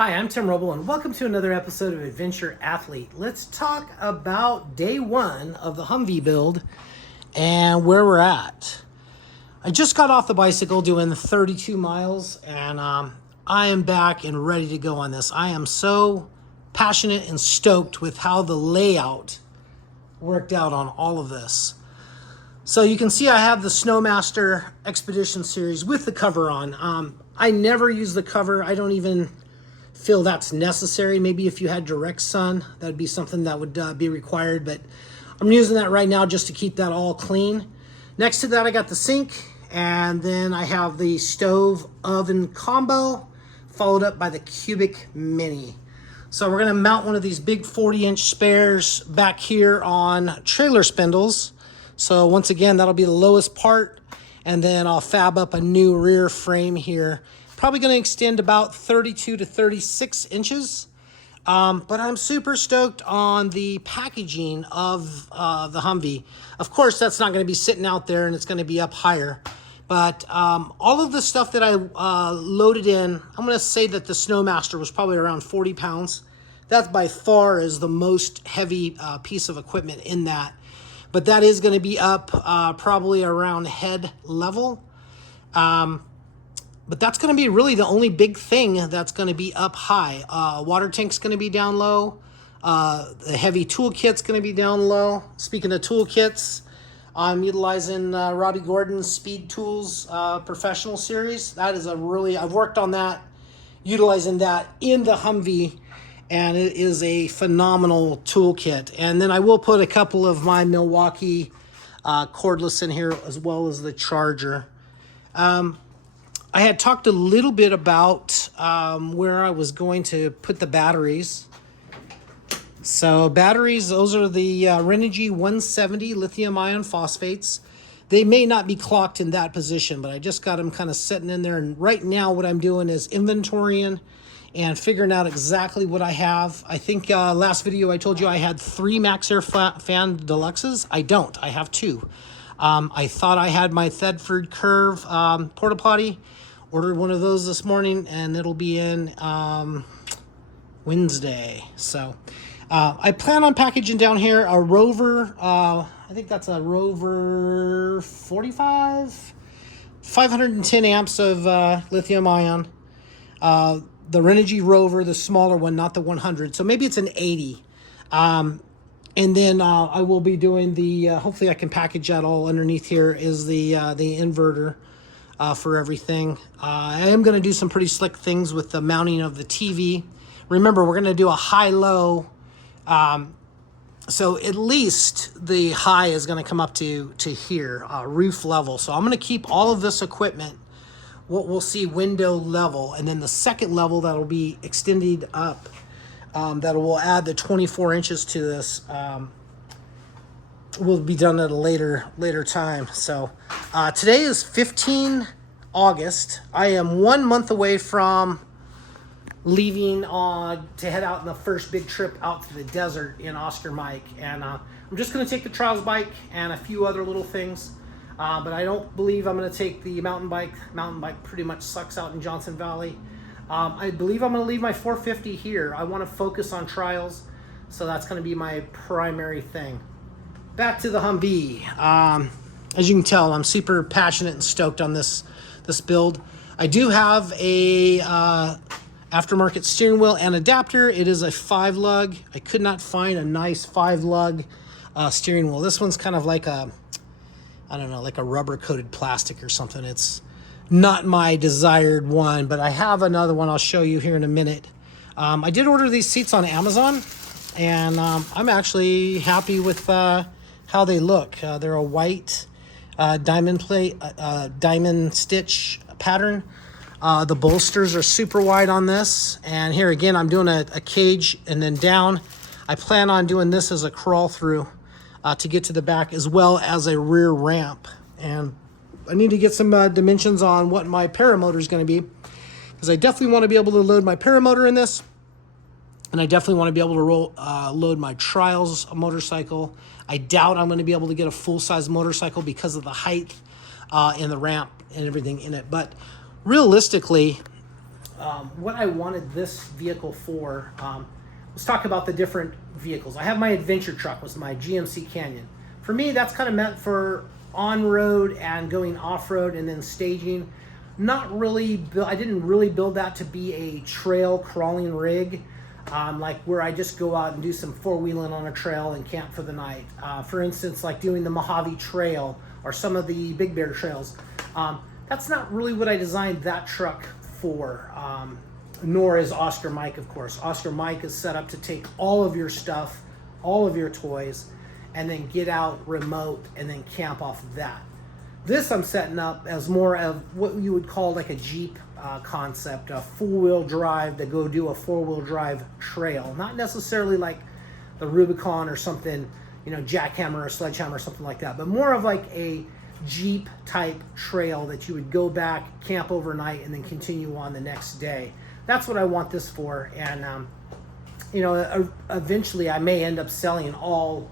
Hi, I'm Tim Roble, and welcome to another episode of Adventure Athlete. Let's talk about day one of the Humvee build and where we're at. I just got off the bicycle doing 32 miles, and I am back and ready to go on this. I am so passionate and stoked with how the layout worked out on all of this. So you can see I have the Snowmaster Expedition Series with the cover on. I never use the cover. I don't even feel that's necessary. Maybe if you had direct sun, that'd be something that would be required, but I'm using that right now just to keep that all clean. Next to that, I got the sink, and then I have the stove oven combo, followed up by the Cubic Mini. So we're gonna mount one of these big 40-inch spares back here on trailer spindles. So once again, that'll be the lowest part, and then I'll fab up a new rear frame here. Probably going to extend about 32 to 36 inches. But I'm super stoked on the packaging of the Humvee. Of course, that's not going to be sitting out there, and it's going to be up higher. But all of the stuff that I loaded in, I'm going to say that the Snowmaster was probably around 40 pounds. That by far is the most heavy piece of equipment in that. But that is going to be up probably around head level. But that's going to be really the only big thing that's going to be up high. Water tank's going to be down low. The heavy toolkit's going to be down low. Speaking of toolkits, I'm utilizing Robbie Gordon's Speed Tools Professional Series. That is I've worked on that, utilizing that in the Humvee, and it is a phenomenal toolkit. And then I will put a couple of my Milwaukee cordless in here, as well as the charger. I had talked a little bit about where I was going to put the batteries. So batteries, those are the Renogy 170 lithium ion phosphates. They may not be clocked in that position, but I just got them kind of sitting in there. And right now what I'm doing is inventorying and figuring out exactly what I have. I think last video I told you I had 3 Max Air Fan Deluxes. I don't. I have 2. I thought I had my Thetford Curve porta potty. Ordered one of those this morning, and it'll be in Wednesday. So I plan on packaging down here a Rover. I think that's a Rover 45, 510 amps of lithium ion. The Renogy Rover, the smaller one, not the 100. So maybe it's an 80. And then I will be doing the, hopefully I can package that all underneath here, is the inverter for everything. I am going to do some pretty slick things with the mounting of the TV. Remember, we're going to do a high-low, so at least the high is going to come up to here, roof level. So I'm going to keep all of this equipment, what we'll see window level, and then the second level that'll be extended up, that will add the 24 inches to this, will be done at a later time. So today is 15 August. I am 1 month away from leaving to head out on the first big trip out to the desert in Oscar Mike, and I'm just going to take the trials bike and a few other little things, but I don't believe I'm going to take the mountain bike. Mountain bike pretty much sucks out in Johnson Valley. I believe I'm going to leave my 450 here. I want to focus on trials, so that's going to be my primary thing. Back to the Humvee. As you can tell, I'm super passionate and stoked on this build. I do have a aftermarket steering wheel and adapter. It is a 5-lug. I could not find a nice 5-lug steering wheel. This one's kind of like a, I don't know, like a rubber-coated plastic or something. It's not my desired one, but I have another one I'll show you here in a minute. I did order these seats on Amazon, and I'm actually happy with how they look. They're a white diamond stitch pattern. The bolsters are super wide on this, and here again I'm doing a cage and then down. I plan on doing this as a crawl through to get to the back, as well as a rear ramp. And I need to get some dimensions on what my paramotor is going to be, because I definitely want to be able to load my paramotor in this, and I definitely want to be able to load my trials motorcycle. I doubt I'm going to be able to get a full-size motorcycle because of the height and the ramp and everything in it. But realistically, what I wanted this vehicle for. Let's talk about the different vehicles. I have my adventure truck, was my GMC Canyon. For me, that's kind of meant for on-road and going off-road and then staging. Not really, I didn't really build that to be a trail crawling rig, like where I just go out and do some four-wheeling on a trail and camp for the night. For instance, like doing the Mojave Trail or some of the Big Bear trails. That's not really what I designed that truck for, nor is Oscar Mike, of course. Oscar Mike is set up to take all of your stuff, all of your toys, and then get out remote and then camp off of that. This I'm setting up as more of what you would call like a Jeep concept, a four-wheel drive to go do a four-wheel drive trail. Not necessarily like the Rubicon or something, you know, jackhammer or sledgehammer or something like that, but more of like a Jeep type trail that you would go back, camp overnight, and then continue on the next day. That's what I want this for. And you know, eventually I may end up selling all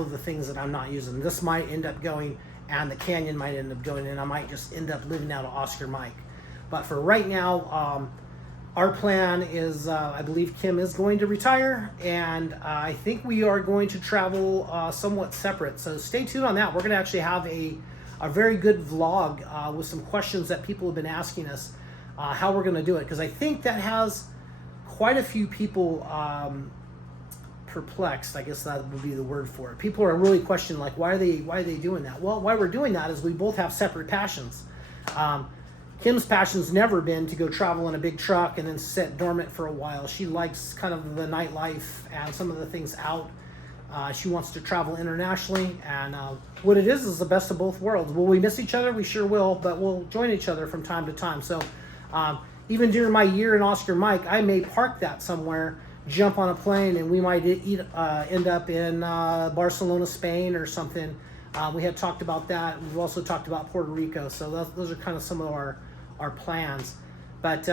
of the things that I'm not using. This might end up going, and the Canyon might end up going, and I might just end up living out of Oscar Mike. But for right now, our plan is, I believe Kim is going to retire, and I think we are going to travel somewhat separate. So stay tuned on that. We're going to actually have a very good vlog with some questions that people have been asking us, how we're going to do it, because I think that has quite a few people perplexed. I guess that would be the word for it. People are really questioning, like, why are they doing that? Well, why we're doing that is we both have separate passions. Kim's passion's never been to go travel in a big truck and then sit dormant for a while. She likes kind of the nightlife and some of the things out. She wants to travel internationally, and what it is the best of both worlds. Will we miss each other? We sure will, but we'll join each other from time to time. So even during my year in Oscar Mike, I may park that somewhere, jump on a plane, and we might end up in Barcelona, Spain or something. We had talked about that. We've also talked about Puerto Rico. So those are kind of some of our plans. But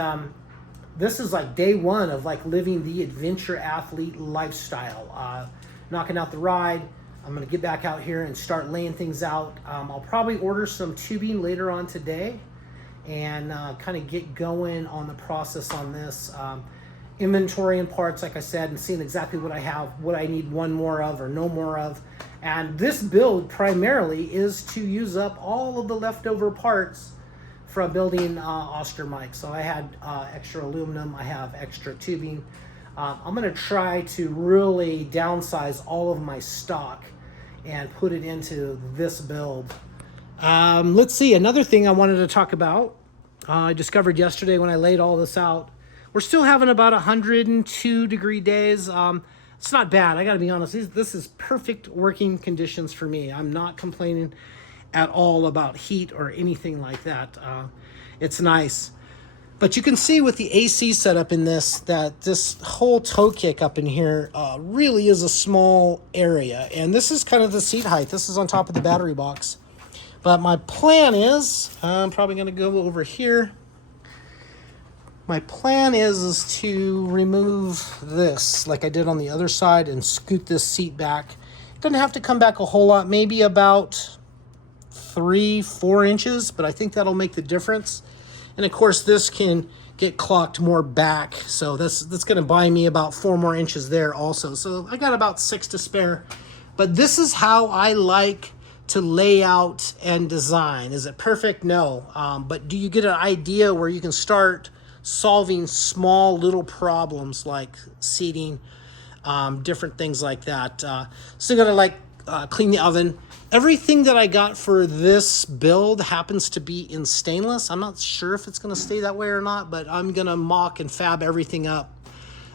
this is like day one of like living the adventure athlete lifestyle. Knocking out the ride. I'm going to get back out here and start laying things out. I'll probably order some tubing later on today and kind of get going on the process on this. Inventory and parts, like I said, and seeing exactly what I have, what I need one more of or no more of. And this build primarily is to use up all of the leftover parts from building Oscar Mike. So I had extra aluminum, I have extra tubing. I'm going to try to really downsize all of my stock and put it into this build. Let's see, another thing I wanted to talk about, I discovered yesterday when I laid all this out. We're still having about 102 degree days. It's not bad, I gotta be honest. This is perfect working conditions for me. I'm not complaining at all about heat or anything like that. It's nice. But you can see with the AC setup in this, that this whole toe kick up in here really is a small area. And this is kind of the seat height. This is on top of the battery box. But my plan is, I'm probably gonna go over here. My plan is to remove this like I did on the other side and scoot this seat back. It doesn't have to come back a whole lot, maybe about 3-4 inches, but I think that'll make the difference. And of course this can get clocked more back, so that's gonna buy me about 4 more inches there also. So I got about 6 to spare. But this is how I like to lay out and design. Is it perfect? No. But do you get an idea where you can start solving small little problems like seating, different things like that. So you gotta clean the oven. Everything that I got for this build happens to be in stainless. I'm not sure if it's gonna stay that way or not, but I'm gonna mock and fab everything up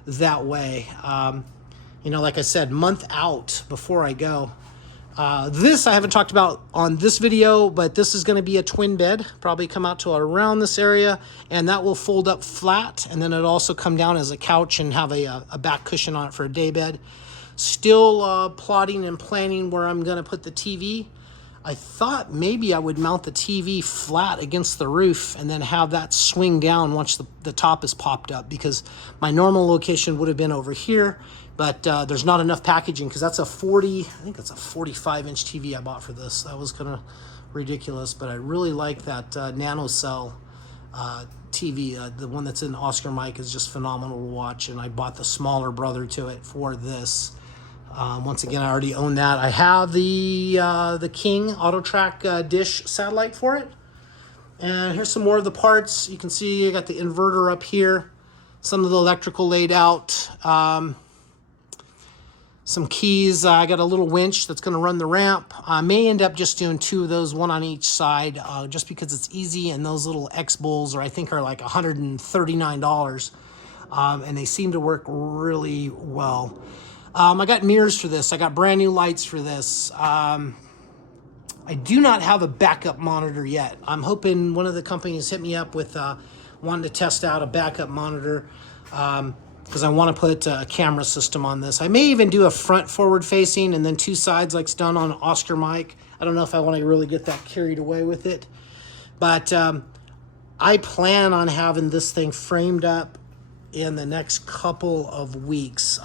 that way. You know, like I said, month out before I go. This I haven't talked about on this video, but this is going to be a twin bed, probably come out to around this area, and that will fold up flat, and then it'll also come down as a couch and have a back cushion on it for a day bed. Still plotting and planning where I'm going to put the TV. I thought maybe I would mount the TV flat against the roof and then have that swing down once the top is popped up, because my normal location would have been over here. But there's not enough packaging, because that's I think it's a 45-inch TV I bought for this. That was kind of ridiculous, but I really like that nano cell TV. The one that's in Oscar mic is just phenomenal to watch, and I bought the smaller brother to it for this. Once again, I already own that. I have the King Auto Track dish satellite for it. And here's some more of the parts. You can see I got the inverter up here, some of the electrical laid out, some keys. I got a little winch that's going to run the ramp. I may end up just doing 2 of those, one on each side, just because it's easy. And those little X-Bowls I think are like $139, and they seem to work really well. I got mirrors for this. I got brand new lights for this. I do not have a backup monitor yet. I'm hoping one of the companies hit me up with wanting to test out a backup monitor, because I want to put a camera system on this. I may even do a front forward facing and then 2 sides like it's done on Oscar mic. I don't know if I want to really get that carried away with it. But I plan on having this thing framed up in the next couple of weeks.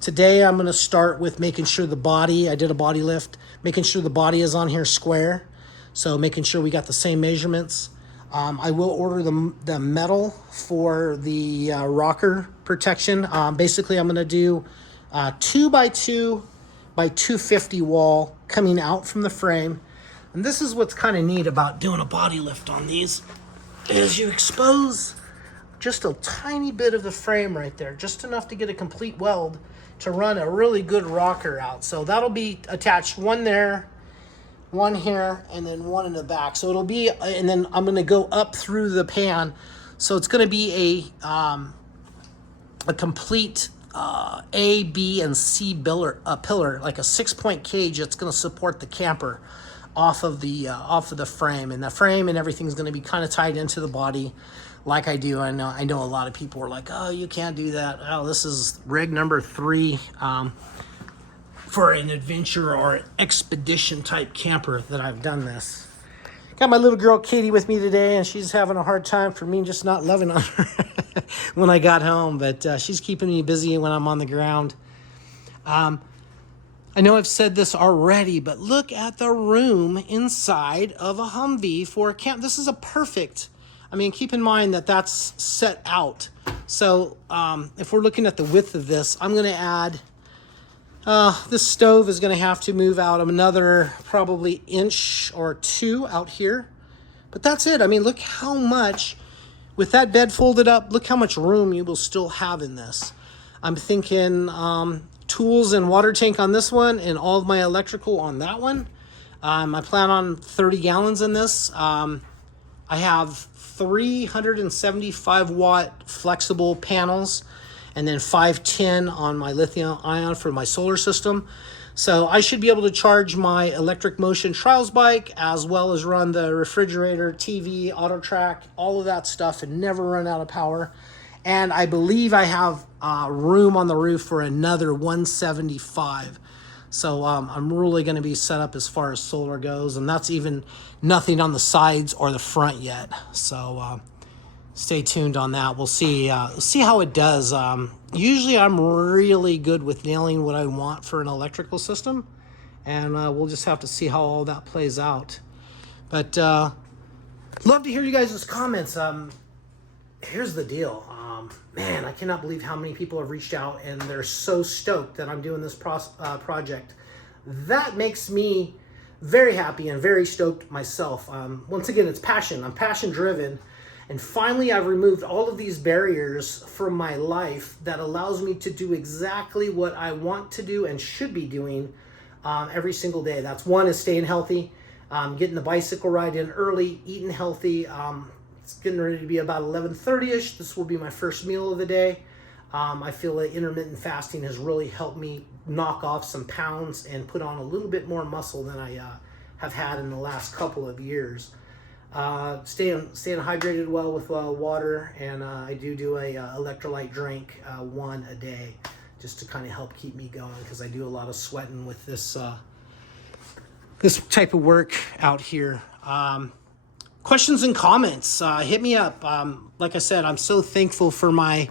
Today I'm going to start with making sure the body, I did a body lift, making sure the body is on here square. So making sure we got the same measurements. I will order the metal for the rocker protection. Basically I'm going to do 2x2 by 250 wall coming out from the frame. And this is what's kind of neat about doing a body lift on these, is you expose just a tiny bit of the frame right there, just enough to get a complete weld to run a really good rocker out. So that'll be attached, one there, one here, and then one in the back. So it'll be, and then I'm gonna go up through the pan. So it's gonna be a complete A, B, and C pillar, like a 6-point cage that's gonna support the camper off of the frame. And the frame and everything's gonna be kind of tied into the body like I do. I know a lot of people are like, oh, you can't do that. Oh, this is rig number 3 for an adventure or expedition type camper that I've done this. Got my little girl Katie with me today, and she's having a hard time for me just not loving on her when I got home, but she's keeping me busy when I'm on the ground. I know I've said this already, but look at the room inside of a Humvee for a camp. This is a perfect, I mean, keep in mind that that's set out. So if we're looking at the width of this, I'm going to add, this stove is going to have to move out another probably 1 or 2 out here. But that's it. I mean, look how much, with that bed folded up, look how much room you will still have in this. I'm thinking tools and water tank on this one and all of my electrical on that one. I plan on 30 gallons in this. I have 375 watt flexible panels and then 510 on my lithium ion for my solar system. So I should be able to charge my electric motion trials bike as well as run the refrigerator, TV, auto track, all of that stuff and never run out of power. And I believe I have room on the roof for another 175. So I'm really going to be set up as far as solar goes, and that's even nothing on the sides or the front yet. So stay tuned on that. We'll see how it does. Usually I'm really good with nailing what I want for an electrical system, and we'll just have to see how all that plays out. But love to hear you guys' comments. Here's the deal. Man, I cannot believe how many people have reached out and they're so stoked that I'm doing this project. That makes me very happy and very stoked myself. Once again, it's passion. I'm passion driven. And finally, I've removed all of these barriers from my life that allows me to do exactly what I want to do and should be doing every single day. That's one, is staying healthy, getting the bicycle ride in early, eating healthy. It's getting ready to be about 11:30ish. This will be my first meal of the day. I feel that intermittent fasting has really helped me knock off some pounds and put on a little bit more muscle than I have had in the last couple of years. Staying hydrated well with water, and I do a electrolyte drink, 1 a day, just to kind of help keep me going, because I do a lot of sweating with this this type of work out here. Questions and comments, hit me up. Like I said, I'm so thankful for my,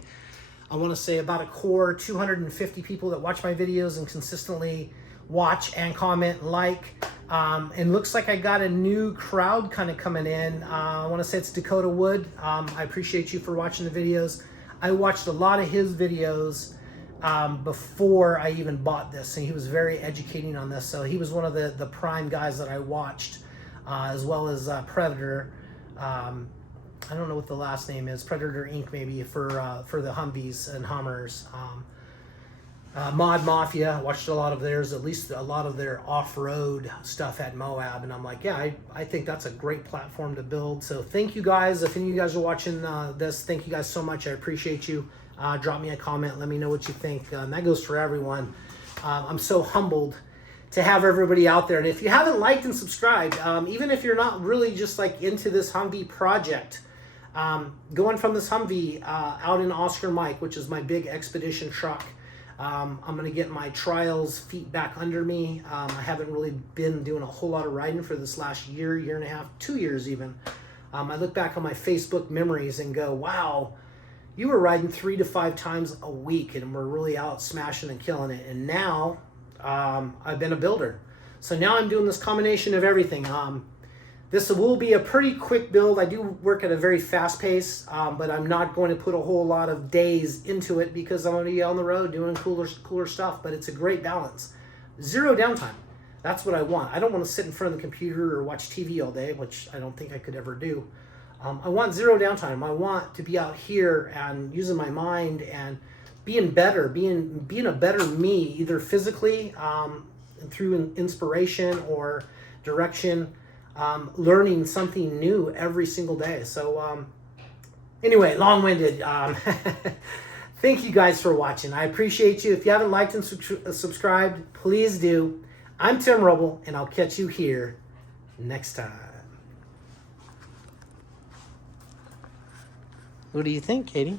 I want to say about a core 250 people that watch my videos and consistently watch and comment and like. And looks like I got a new crowd kind of coming in. I want to say it's Dakota Wood. I appreciate you for watching the videos. I watched a lot of his videos before I even bought this, and he was very educating on this. So he was one of the prime guys that I watched, as well as Predator. I don't know what the last name is, Predator Inc. maybe, for the Humvees and Hummers. Mod Mafia, watched a lot of theirs, at least a lot of their off-road stuff at Moab, and I'm like, yeah, I think that's a great platform to build. So thank you guys. If any of you guys are watching this, thank you guys so much. I appreciate you. Drop me a comment, let me know what you think. And that goes for everyone. I'm so humbled to have everybody out there. And if you haven't liked and subscribed, even if you're not really just like into this Humvee project, going from this Humvee out in Oscar Mike, which is my big expedition truck, I'm going to get my trials feet back under me. I haven't really been doing a whole lot of riding for this last year, year and a half, 2 years even. I look back on my Facebook memories and go, wow, you were riding 3 to 5 times a week and we're really out smashing and killing it. And now I've been a builder. So now I'm doing this combination of everything. This will be a pretty quick build. I do work at a very fast pace, but I'm not going to put a whole lot of days into it because I'm going to be on the road doing cooler stuff, but it's a great balance. 0 downtime. That's what I want. I don't want to sit in front of the computer or watch TV all day, which I don't think I could ever do. I want 0 downtime. I want to be out here and using my mind and being better, being a better me, either physically, through inspiration or direction, learning something new every single day. So anyway, long-winded. Thank you guys for watching. I appreciate you. If you haven't liked and subscribed, please do. I'm Tim Roble, and I'll catch you here next time. What do you think, Katie?